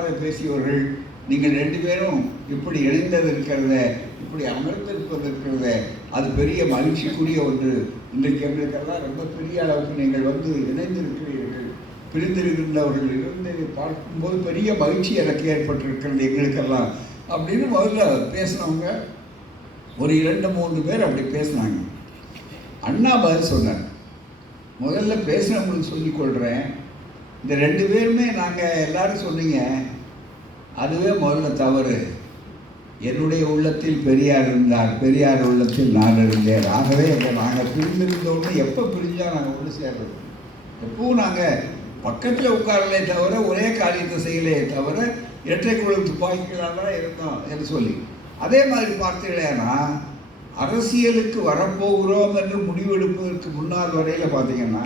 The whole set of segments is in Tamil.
அன்பாக பேசியவர்கள் நீங்கள் ரெண்டு பேரும் இப்படி இணைந்தது இருக்கிறத இப்படி அமர்ந்திருப்பது இருக்கிறத அது பெரிய மகிழ்ச்சிக்குரிய ஒன்று. இன்றைக்கு எங்களுக்கெல்லாம் ரொம்ப பெரிய அளவுக்கு நீங்கள் வந்து இணைந்திருக்கிறீர்கள். பிரிந்திருக்கின்றவர்கள் இருந்து பார்க்கும்போது பெரிய மகிழ்ச்சி எனக்கு ஏற்பட்டிருக்கிறது எங்களுக்கெல்லாம். அப்படின்னு முதல்ல பேசினவங்க ஒரு இரண்டு மூன்று பேர் அப்படி பேசினாங்க. அண்ணா பதில் சொன்னார். முதல்ல பேசினவங்களுக்கு சொல்லிக் கொள்கிறேன் இந்த ரெண்டு பேருமே நாங்கள் எல்லாரும் சொன்னீங்க அதுவே முதல்ல தவறு. என்னுடைய உள்ளத்தில் பெரியார் இருந்தார். பெரியார் உள்ளத்தில் நான் இருந்தேன். ஆகவே இப்போ நாங்கள் பிரிந்திருந்தோடனே எப்போ பிரிஞ்சால் நாங்கள் ஒன்று சேர்றது எப்பவும் நாங்கள் பக்கத்தில் உட்காரலே தவிர ஒரே காரியத்தை செய்யலையே தவிர இரட்டை குழு துப்பாக்கிகளாக இருந்தோம் என்று சொல்லி. அதே மாதிரி பார்த்தீங்கன்னா அரசியலுக்கு வரப்போகிறோம் என்று முடிவெடுப்பதற்கு முன்னால் வரையில் பார்த்தீங்கன்னா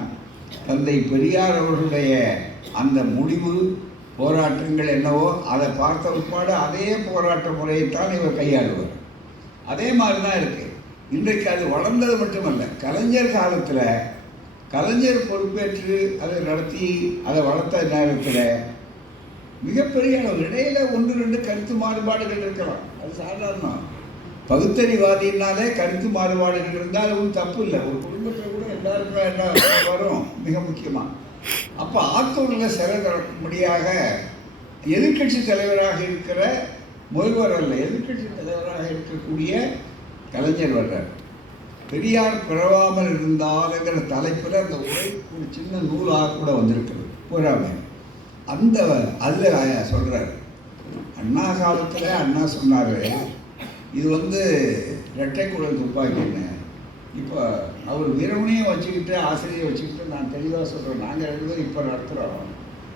தந்தை பெரியார் அவர்களுடைய அந்த முடிவு போராட்டங்கள் என்னவோ அதை பார்த்த பிற்பாடு அதே போராட்ட முறையைத்தான் இவர் கையாளுவார். அதே மாதிரி தான் இருக்குது இன்றைக்கு அது வளர்ந்தது மட்டுமல்ல. கலைஞர் காலத்தில் கலைஞர் பொறுப்பேற்று அதை நடத்தி அதை வளர்த்த நேரத்தில் மிகப்பெரிய அளவு இடையில ஒன்று ரெண்டு கருத்து மாறுபாடுகள் இருக்கலாம். அது சாதாரணம். பகுத்தறிவாதினாலே கருத்து மாறுபாடுகள் இருந்தால் ஒன்றும் தப்பு இல்லை. ஒரு குடும்பத்தில் கூட எல்லாருக்குமே என்ன வரும்? மிக முக்கியமாக அப்போ ஆத்தூரில் சிறை தரக்கும்படியாக எதிர்க்கட்சி தலைவராக இருக்கிற முதல்வர் அல்ல எதிர்க்கட்சி தலைவராக இருக்கக்கூடிய கலைஞர் வர்றார். பெரியார் பிறவாமல் இருந்தாலுங்கிற தலைப்பில் அந்த உரை ஒரு சின்ன நூலாக கூட வந்திருக்கிறது. பூராமே அந்த அதில் சொல்கிறார் அண்ணா காலத்தில் அண்ணா சொன்னார் இது வந்து இரட்டை குழல் துப்பாக்கின்னு. இப்போ அவர் வீரமணியும் வச்சுக்கிட்டு ஆசிரியை வச்சுக்கிட்டு நான் தெளிவாக சொல்கிறேன் நாங்கள் ரெண்டு பேரும் இப்போ நடத்துகிறோம்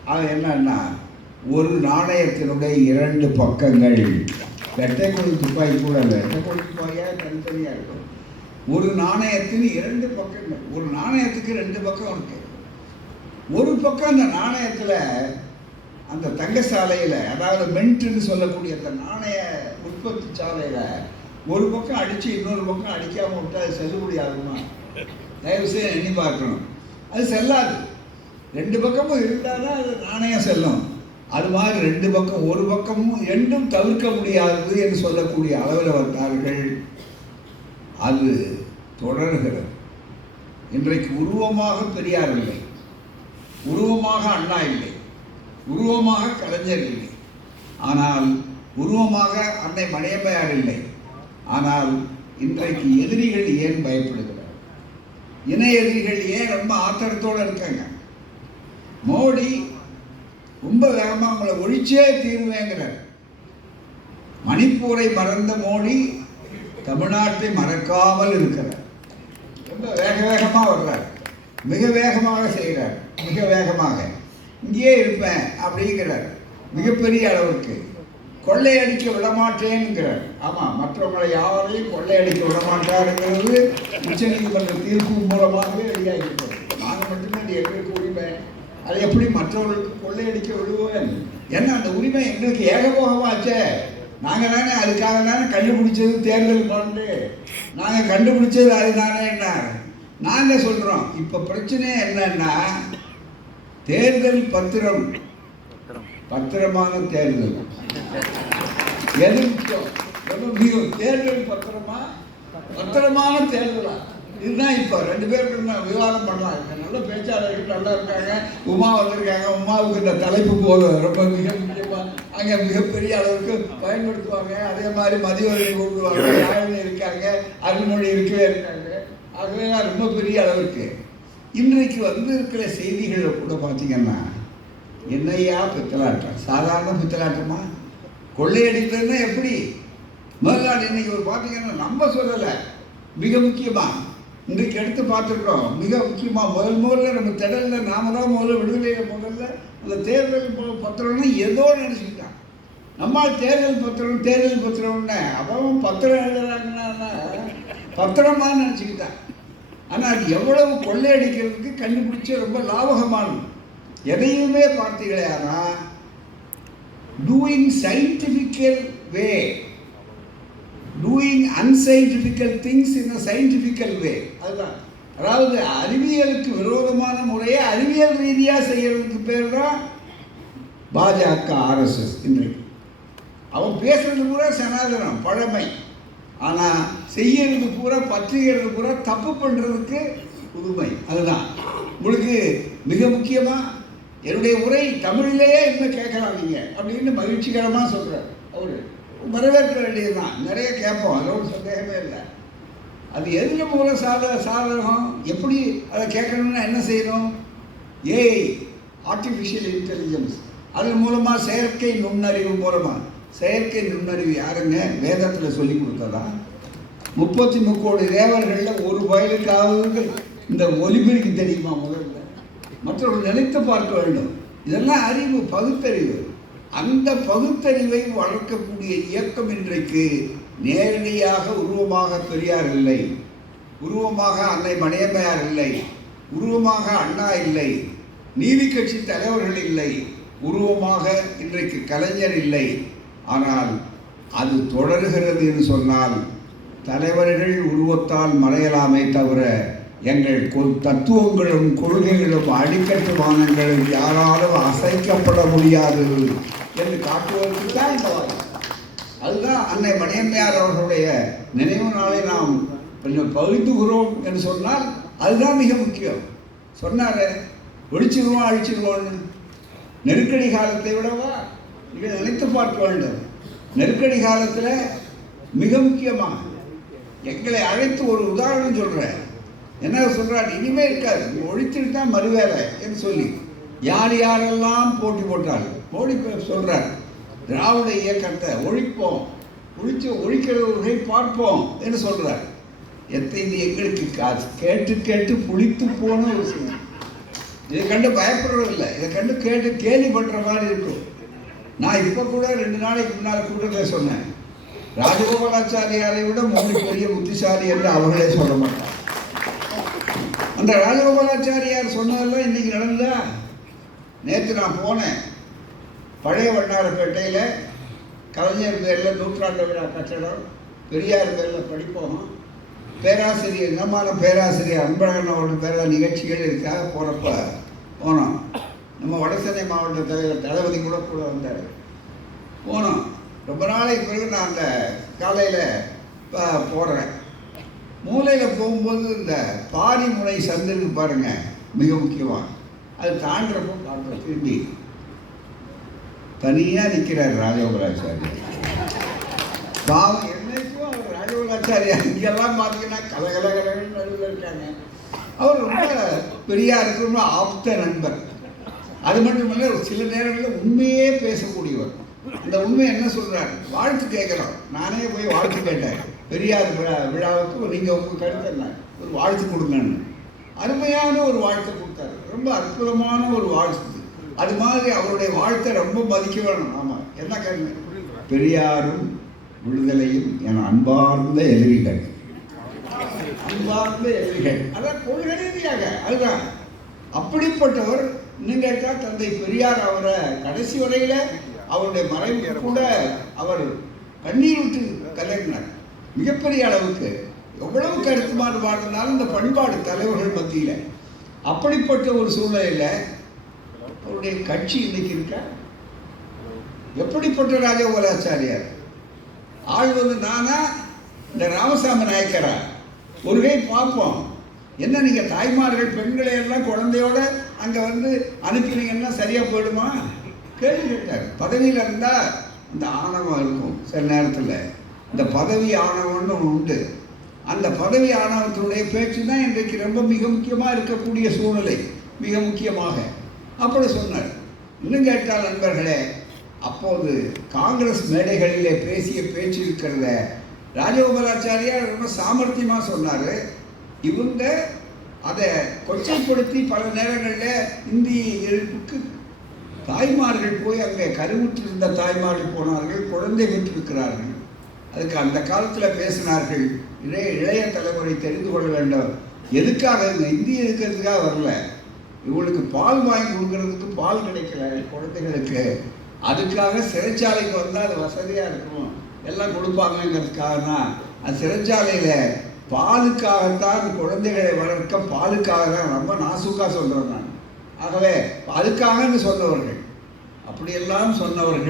அது என்னன்னா ஒரு நாணயத்தினுடைய இரண்டு பக்கங்கள். இரட்டை குழல் துப்பாக்கி கூட இல்லை. இரட்டை குழல் துப்பாக்கியாக தனித்தனியாக இருக்கும். ஒரு நாணயத்தின் இரண்டு பக்கங்கள். ஒரு நாணயத்துக்கு ரெண்டு பக்கம் இருக்கு. ஒரு பக்கம் அந்த நாணயத்தில் அந்த தங்க சாலையில் அதாவது மென்ட்னு சொல்லக்கூடிய அந்த நாணய உற்பத்தி சாலையில் ஒரு பக்கம் அடித்து இன்னொரு பக்கம் அடிக்காமல் விட்டால் அது செல்லுபடி ஆகுமா? தயவு செய்து எண்ணி பார்க்கணும். அது செல்லாது. ரெண்டு பக்கமும் இருந்தால் தான் அது நாணயம் செல்லும். அது மாதிரி ரெண்டு பக்கம் ஒரு பக்கமும் எண்டும் தவிர்க்க முடியாதது என்று சொல்லக்கூடிய அளவில் வந்தார்கள். அது தொடர்கிறது. இன்றைக்கு உருவமாக பெரியார் இல்லை. உருவமாக அண்ணா இல்லை. உருவமாக கலைஞர் இல்லை. ஆனால் உருவமாக அன்னை மணியம்மையார் இல்லை. ஆனால் இன்றைக்கு எதிரிகள் ஏன் பயப்படுகிறார் இணை எதிரிகள் ஏன் ரொம்ப ஆத்திரத்தோடு இருக்காங்க? மோடி ரொம்ப வேகமாக உங்களை ஒழிச்சே தீர்வேங்கிறார். மணிப்பூரை மறந்த மோடி தமிழ்நாட்டை மறக்காமல் இருக்கிறார். ரொம்ப வேக வேகமாக வர்றார். மிக வேகமாக செய்கிறார். மிக வேகமாக. இங்கேயே இருப்பேன் அப்படிங்கிறார். மிகப்பெரிய அளவுக்கு. கொள்ளையடிக்க விடமாட்டேன்ங்கிறார் ஆமாம் மற்றவங்களை யாரையும் கொள்ளையடிக்க விடமாட்டாருங்கிறது உச்சநீதிமன்ற தீர்ப்பு மூலமாகவே வெளியாகிருக்கிறது நாங்கள் மட்டுமே அது எங்களுக்கு உரிமை. அதை எப்படி மற்றவர்களுக்கு கொள்ளையடிக்க விடுவேன் ஏன்னா அந்த உரிமை எங்களுக்கு ஏகபோகமாச்சே நாங்கள் தானே அதுக்காக தானே கண்டுபிடிச்சது தேர்தல் பாண்டு நாங்கள் கண்டுபிடிச்சது அதுதானே என்ன நாங்கள் சொல்கிறோம் இப்போ பிரச்சனை என்னன்னா தேர்தல் பத்திரம் பத்திரமான தேர்தல். எது முக்கியம்? தேர்தல் பத்திரமா? பத்திரமான தேர்தலா? இதுதான் இப்போ ரெண்டு பேருக்கு நான் விவாதம் பண்ணலாம். நல்ல பேச்சாளர்கள் நல்லா இருக்காங்க. உமா வந்திருக்காங்க. உமாவுக்கு இந்த தலைப்பு போதும் ரொம்ப மிக முக்கியமாக அங்கே மிகப்பெரிய அளவுக்கு பயன்படுத்துவாங்க. அதே மாதிரி மதியவரை கூப்பிடுவாங்க யாழினி இருக்காங்க. அருள்மொழி இருக்கவே இருக்காங்க. ஆகவே நான் ரொம்ப பெரிய அளவுக்கு. இன்றைக்கு வந்து இருக்கிற செய்திகளை கூட பார்த்தீங்கன்னா என்னையா பித்தலாட்டம்? சாதாரண பித்தலாட்டமா? கொள்ளையடித்ததுன்னா எப்படி? முதலாளி இன்னைக்கு ஒரு பார்த்தீங்கன்னா நம்ம சொல்லலை. மிக முக்கியமாக இன்றைக்கு எடுத்து பார்த்துருக்குறோம். மிக முக்கியமாக முதல் முதல்ல நம்ம திடலில் நாம தான் முதல்ல விடுதலையில் முதல்ல அந்த தேர்தல் பத்திரம்னா ஏதோ நினச்சிக்கிட்டான். நம்மால் தேர்தல் பத்திரம் தேர்தல் பத்திரம்னு. அவன் பத்திரம் எழுதுறாங்கன்னா பத்திரமா நினச்சிக்கிட்டான். ஆனால் அது எவ்வளவு கொள்ளையடிக்கிறதுக்கு கண்டுபிடிச்சி ரொம்ப லாபகமானது. எதையுமே பார்த்தீங்களே ஆனால் doing scientifical way doing unscientifical things in a scientifical way அதுதான். அதாவது அறிவியலுக்கு விரோதமான முறையை அறிவியல் ரீதியாக செய்யறதுக்கு பேர் தான் பாஜக ஆர்எஸ்எஸ் இன்றைக்கு அவன் பேசுறது பூரா சனாதனம் பழமை. ஆனால் செய்யறது பூரா பற்றுகிறது பூரா தப்பு பண்ணுறதுக்கு புதுமை. அதுதான். உங்களுக்கு மிக முக்கியமாக என்னுடைய உரை தமிழ்லேயே இன்னும் கேட்கலாம் நீங்கள் அப்படின்னு மகிழ்ச்சிகரமாக சொல்கிறார் அவர் வரவேற்க வேண்டியதுதான். நிறைய கேட்போம். அதோட சந்தேகமே இல்லை. அது எதில் மூல சாத சாதகம்? எப்படி அதை கேட்கணும்னா என்ன செய்யணும்? ஏஐ ஆர்டிஃபிஷியல் இன்டெலிஜென்ஸ் அதன் மூலமாக செயற்கை நுண்ணறிவு மூலமாக செயற்கை நுண்ணறிவு யாருங்க? வேதத்தில் சொல்லி கொடுத்ததா? முப்பத்தி முக்கோடி தேவர்களில் ஒரு வயலுக்காவது இந்த ஒலிபெருக்கு தெரியுமா முதல்ல? மற்றவர்கள் நினைத்து பார்க்க வேண்டும். இதெல்லாம் அறிவு பகுத்தறிவு. அந்த பகுத்தறிவை வளர்க்கக்கூடிய இயக்கம் இன்றைக்கு நேரடியாக உருவமாக பெரியார் இல்லை. உருவமாக அன்னை மணியம்மையார் இல்லை. உருவமாக அண்ணா இல்லை. நீதி கட்சி தலைவர்கள் இல்லை. உருவமாக இன்றைக்கு கலைஞர் இல்லை. ஆனால் அது தொடர்கிறது என்று சொன்னால் தலைவர்கள் உருவத்தால் மறையலாமே தவிர எங்கள் கொ- தத்துவங்களும் கொள்கைகளும் அடிக்கட்டுமானங்களும் யாராலும் அசைக்கப்பட முடியாது என்று காட்டுவதற்கு தான் இந்த வாய்ப்பு. அதுதான் அன்னை மணியம்மையார் அவர்களுடைய நினைவு நாளை நாம் கொஞ்சம் பகிர்ந்துகிறோம் என்று சொன்னால் அதுதான் மிக முக்கியம். சொன்னாரே ஒழிச்சிருவோம் அழிச்சிருவோம்னு நெருக்கடி காலத்தை விடவா? நீங்கள் நினைத்து பார்க்க வேண்டும். நெருக்கடி காலத்தில் மிக முக்கியமாக எங்களை அழைத்து ஒரு உதாரணம் சொல்கிறேன் என்ன சொல்கிறார் இனிமே இருக்காது. நீ ஒழித்துட்டு தான் மறுவேலை என்று சொல்லி யார் யாரெல்லாம் போட்டி போட்டால் மோடி சொல்கிறார் திராவிட இயக்கத்தை ஒழிப்போம். ஒழிச்சு ஒழிக்கிறவர்களை பார்ப்போம் என்று சொல்கிறார் எத்தனை எங்களுக்கு காசு கேட்டு கேட்டு புளித்து போன ஒரு விஷயம் இதை கண்டு பயப்படுறது இல்லை இதை கண்டு கேட்டு கேலி பண்ணுற மாதிரி இருக்கும். நான் இப்போ கூட ரெண்டு நாளைக்கு முன்னால் கூட்டத்தில் சொன்னேன். ராஜகோபாலாச்சாரியாரை விட மோடி பெரிய புத்திசாலி என்று அவர்களே சொல்ல மாட்டார். அந்த ராஜகோபாலாச்சாரியார் சொன்னதெல்லாம் இன்னைக்கு நடந்தா நேற்று நான் போனேன். பழைய வண்ணாரப்பேட்டையில் கலைஞர் பேரில் நூற்றாண்டு விழா கட்டடம் பெரியார் பேரில் படிப்போம். பேராசிரியர் நம்மான பேராசிரியர் அன்பழகன் அவர்கள் பேரில் நிகழ்ச்சிகள் இருக்காக போகிறப்ப போனோம். நம்ம வடசென்னை மாவட்ட தலைவர் தளபதி கூட கூட வந்தார். போனோம். ரொம்ப நாளைக்கு பிறகு நான் அந்த காலையில் போகிறேன் மூளையில் போகும்போது இந்த பாரிமுனை சந்து சந்திருக்கு பாருங்க மிக முக்கியமாக அது தாண்டுறப்போ பார்க்குறோம் திரும்பி. தனியாக நிற்கிறார் ராஜகோபாலாச்சாரி பாவம் என்னைக்கும் அவர் ராஜகோபாலாச்சாரியா இங்கெல்லாம் பார்த்தீங்கன்னா கலகலகலன்னு நடுவில் இருக்காங்க. அவர் ரொம்ப பெரியாருக்கு ரொம்ப ஆப்த நண்பர். அது மட்டும் இல்லை ஒரு சில நேரங்களில் உண்மையே பேசக்கூடியவர். அந்த உண்மை என்ன சொல்றாரு? வாழ்த்து கேட்குறோம். நானே போய் வாழ்த்து கேட்டேன். பெரியார் விழா விழாவுக்கு நீங்கள் உங்கள் கருத்து என்ன? ஒரு வாழ்த்து கொடுங்கன்னு. அருமையான ஒரு வாழ்த்து கொடுத்தாரு. ரொம்ப அற்புதமான ஒரு வாழ்த்து. அது மாதிரி அவருடைய வாழ்த்தை ரொம்ப மதிக்க வேணும். ஆமாம் என்ன கருணை பெரியாரும் விடுதலையும் என அன்பார்ந்த எதிரிகள். அன்பார்ந்த எதிரிகள். அதான் கொள்கை ரீதியாக அதுதான். அப்படிப்பட்டவர் இன்னும் கேட்டா தந்தை பெரியார் அவரை கடைசி வரையில அவருடைய மறைவு கூட அவர் கண்ணீர் விட்டு கலங்கினார். மிகப்பெரிய அளவுக்கு எவ்வளவு கருத்து மாறுபாடு இருந்தாலும் இந்த பண்பாடு தலைவர்கள் மத்தியில் அப்படிப்பட்ட ஒரு சூழ்நிலையில் அவருடைய கட்சி இன்னைக்கு இருக்கா? எப்படிப்பட்ட ராஜகோபாலாச்சாரியார் ஆழ்வது நானா? இந்த ராமசாமி நாயக்கரா? ஒரு கை பார்ப்போம். என்ன நீங்கள் தாய்மார்கள் பெண்களை எல்லாம் குழந்தையோட அங்கே வந்து அனுப்பினீங்கன்னா சரியாக போயிடுமா? கேள்வி கேட்டார். பதவியில் இருந்தால் இந்த ஆணவம் இருக்கும் சில நேரத்தில். இந்த பதவி ஆணவம்னு ஒன்று உண்டு. அந்த பதவி ஆணவத்தினுடைய பேச்சு தான் இன்றைக்கு ரொம்ப மிக முக்கியமாக இருக்கக்கூடிய சூழ்நிலை மிக முக்கியமாக. அப்படி சொன்னார். இன்னும் கேட்டால் நண்பர்களே அப்போது காங்கிரஸ் மேடைகளிலே பேசிய பேச்சு இருக்கிறத ராஜகோபாலாச்சாரியார் ரொம்ப சாமர்த்தியமாக சொன்னார். இவங்க அதை கொச்சைப்படுத்தி பல நேரங்களில் இந்திய தாய்மார்கள் போய் அங்கே கருவுற்றிருந்த தாய்மார்கள் போனார்கள் குழந்தை பெற்றிருக்கிறார்கள். அதுக்கு அந்த காலத்தில் பேசினார்கள் இளைய இளைய தலைமுறை தெரிந்து கொள்ள வேண்டும். எதுக்காக? இந்த இந்திய இருக்கிறதுக்காக வரல. இவங்களுக்கு பால் வாங்கி கொடுக்கறதுக்கு பால் கிடைக்கல குழந்தைகளுக்கு. அதுக்காக சிறைச்சாலைக்கு வந்தால் அது வசதியாக இருக்கும். எல்லாம் கொடுப்பாங்கங்கிறதுக்காக தான். அந்த சிறைச்சாலையில் பாலுக்காகத்தான் குழந்தைகளை வளர்க்க பாலுக்காக தான். ரொம்ப நாசுக்காக சொல்கிறேன் நான். ஆகவே அதுக்காகன்னு சொன்னவர்கள் அப்படியெல்லாம் சொன்னவர்கள்